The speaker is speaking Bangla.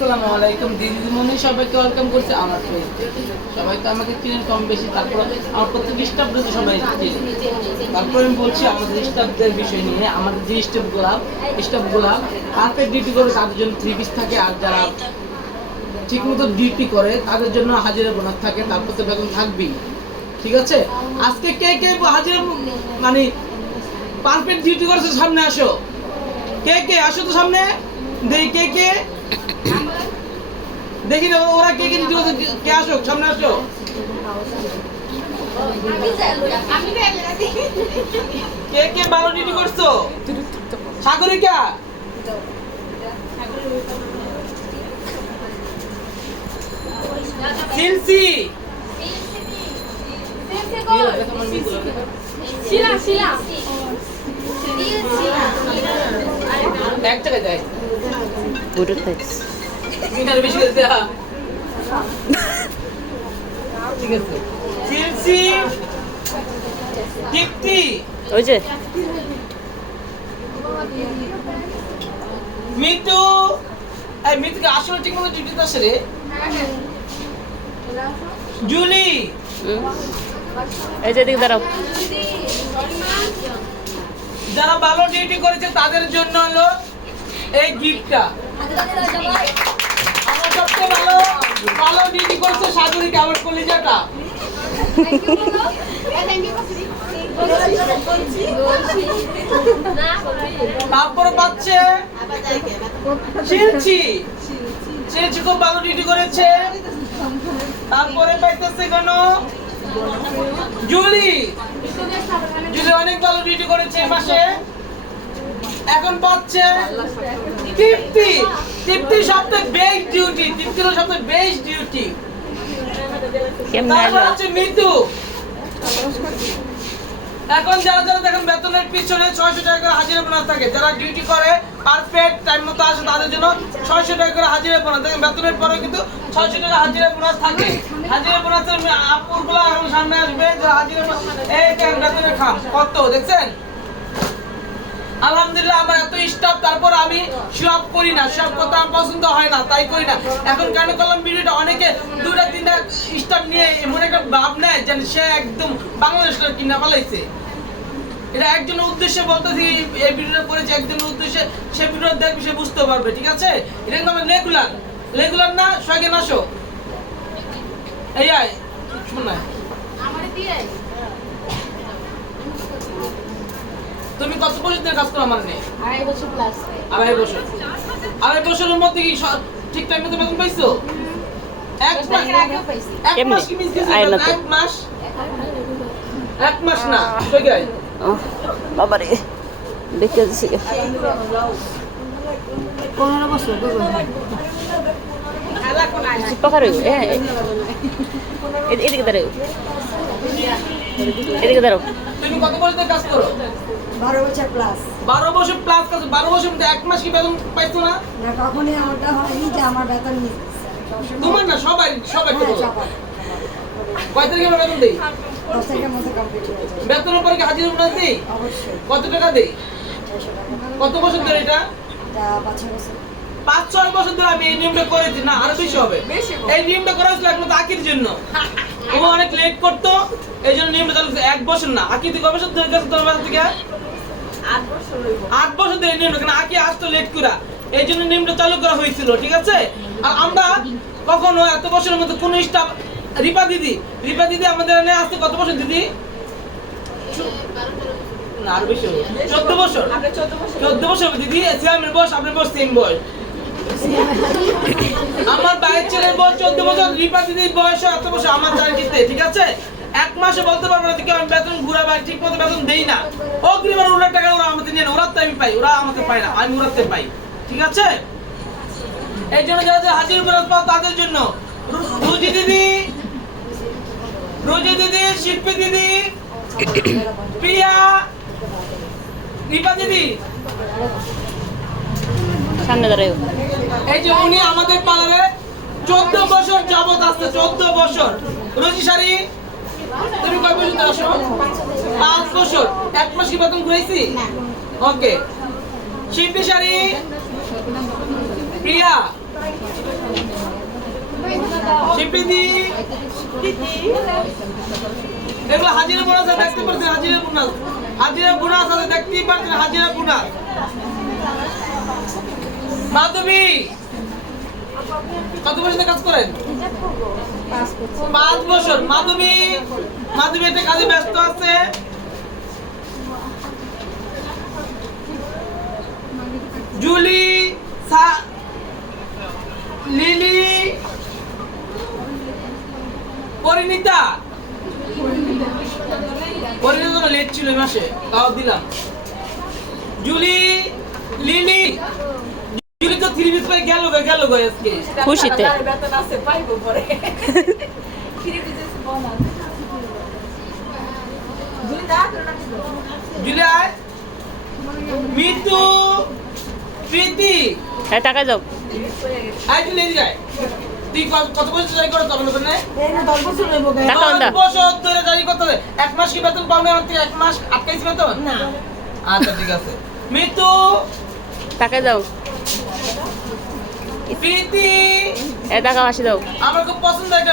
আসসালামু আলাইকুম। দিদিমণি সবাইকে ওয়েলকাম আমার সবাই তো আমাকে চিনেন কম বেশি, তারপর আমার প্রত্যেক তো সবাই চিনে। তারপর আমি বলছি, আমাদের স্টাফদের বিষয় নিয়ে, আমাদের যে ডিউটি করে তাদের জন্য থ্রি পিস থাকে, আর যারা ঠিক মতো ডিউটি করে, তাদের জন্য হাজিরা বোনাস থাকে, তারপর তো বেতন থাকবেই। ঠিক আছে? আজকে কে কে হাজিরা মানে পারফেক্ট ডিউটি করেছে সামনে আসো। কে কে? আসো তো সামনে। দেখি কে কে? দেখি না ওরা কে কে ডিউটি করেছে কে আসো সামনে আসো। কে কে ভালো ডিউটি করছ? সাগরিকা? সিলসি? শিলা শিলা এক জায়গায় দেয়। thanks. ঠিক আছে। দীপ্তি ওই যে। এই মিতুকে আসলে ঠিক মতো ডিউটিতে আসে রে। জুলি। এই যে এদিকে দাঁড়াও। যারা ভালো ডিউটি করেছে তাদের জন্য হলো এই গিফটটা। সবচেয়ে ভালো ভালো ডিউটি করছে? সাগরিকা আমার কলিজাটা? তারপরে পাচ্ছে খুব ভালো ডিউটি করেছে। তারপরে পাইতেছে কেন? জুলি। জুলি অনেক ভালো ডিউটি করেছে মাসে। এখন পাচ্ছে তৃপ্তি। তৃপ্তি সবথেকে বেস্ট ডিউটি তৃপ্তির সবথেকে বেস্ট ডিউটি তারপর হচ্ছে মৃত্যু এখন যারা যারা দেখেন বেতনের পিছনে ছয়শো টাকা করে হাজিরা বোনাস থাকে যারা ডিউটি করে পারফেক্ট টাইম মতো আসে তাদের জন্য ছয়শো টাকা করে হাজিরা বোনাস। দেখেন বেতনের পরে কিন্তু ছয়শো টাকা হাজিরা বোনাস থাকে। হাজিরা বোনাসের আপুরগুলো এখন সামনে আসবে যে হাজিরা বোনাস এই বেতনের খাম। কত দেখছেন? আলহামদুলিল্লাহ, আমার এত স্টাফ তারপর আমি সব করি না। সব কথা আমার পছন্দ হয় না, তাই করি না। এখন কেন করলাম ভিডিওটা? অনেকে দুটা তিনটা স্টাফ নিয়ে এমন একটা ভাব নেয় যেন সে একদম বাংলাদেশ কিনা ফেলাইছে। এটা একজনের উদ্দেশ্যে বলতেছি, এই ভিডিওটা করেছি একজনের উদ্দেশ্যে সে ভিডিওটা দেখবে, সে বুঝতে পারবে, ঠিক আছে? এটা কিন্তু আমার রেগুলার রেগুলার না সয়কে আসো এই আয় শোন না তুমি কত বছর ধরে কাজ করো আমার নেই আড়াই বছর প্লাস আড়াই বছর। আড়াই বছরের মধ্যে কি সব ঠিক টাইম মতো বেতন পাইছো? এক মাস এক মাস কি মিস দিয়েছ আয় না তো। এক মাস এক মাস না কই গাই বাবারে দেখে দিছি পাখার হ্যাঁ এদিকে দাঁড়াও। এদিকে দাঁড়াও। তুমি কত বছর ধরে কাজ করো? বারো বছর প্লাস বারো বছর প্লাস কাজ বারো বছর মধ্যে এক মাস কি বেতন পাইছো না? না কখনই আমারটা হয়নি যে আমার বেতন নিচ্ছে তোমার না সবাই সবাই তো বলো। সবাই। কয় তারিখে আমরা বেতন দেই? দশ তারিখের মধ্যে কমপ্লিট যাবে। বেতনের পরে কি হাজিরা বোনাস দেই? অবশ্যই। কত টাকা দেই? কত বছর ধরে এটা? এটা পাঁচ ছয় বছর। ধরে আমি এই নিয়মটা করেছি। না আরও বেশি হবে। এই নিয়মটা করা হয়েছিল একমাত্র আকির জন্য। ও অনেক লেট করতো এই জন্য নিয়মটা চালু এক বছর না আকি তুই বছর ধরে গেছে তোর বাসা থেকে। আট বছর ধরে এই কেন আকি আসতো লেট করা এই জন্য নিয়মটা চালু করা হয়েছিল ঠিক আছে? আর আমরা কখনো এত বছরের মধ্যে কোনো স্টাফ রিপা দিদি রিপা দিদি আমাদের এখানে আসতে কত বছর দিদি? না বেশি চোদ্দ বছর? চোদ্দ বছর দিদি। সিয়ামের বয়স আপনার বয়স সেম বয়স আমার বাইরের ছেলের বয়স চোদ্দ বছর রিপা দিদির বয়স এত বছর আমার চাকরিতে ঠিক আছে? এক মাসে বলতে পারব না যে কি আমি বেতন ঘুরা ভাই ঠিক মতো বেতন দেই না। ও গ্রিমার ওনার টাকা ওরা আমাদের নিয়ে না ওরা তো আমি পাই ওরা আমাকে পায় না আমি ওরাতে পাই। ঠিক আছে? এই জন্য যারা যারা হাজির করে পাও তাদের জন্য রুজি দিদি রুজি দিদি শিল্পী দিদি প্রিয়া রিপা দিদি। সামনে দাঁড়াও এই যে উনি আমাদের পার্লারে চোদ্দ বছর যাবত আসছে চোদ্দ বছর। রোজি শাড়ি তুমি কয় বছর ধরে আসো? পাঁচ বছর। এক মাস কি বেতন ঘুরেছি ওকে। শিল্পী শাড়ি? প্রিয়া? দেখল হাজিরা বোনাস দেখতে হাজিরা বোনাস। হাজিরা বোনাস আছে দেখতেই পাচ্ছেন হাজিরা বোনাস। মাধবী? কত বছর কাজ করেন? পাঁচ বছর মাধবী মাধবী কাজে ব্যস্ত আছে। Julie Lily, Parineeta. Parineeta late ছিল মাসে, তাও দিলাম। জুলি, লিলি জুলি তো থ্রি পিস পাই গেল গো, আজকে? খুশিতে। মিতু? প্রীতি? হ্যাঁ টাকা যাও আয় তুই কত- কত বছর জারি করো ওখানে বছর ধরে জারি করতে হবে। এক মাস কি বেতন পাও না এক মাস আটকাইছি বেতন? না। আচ্ছা ঠিক আছে। মিতু? টাকা যাও প্রীতি। এ টাকা দাও। আমার খুব পছন্দ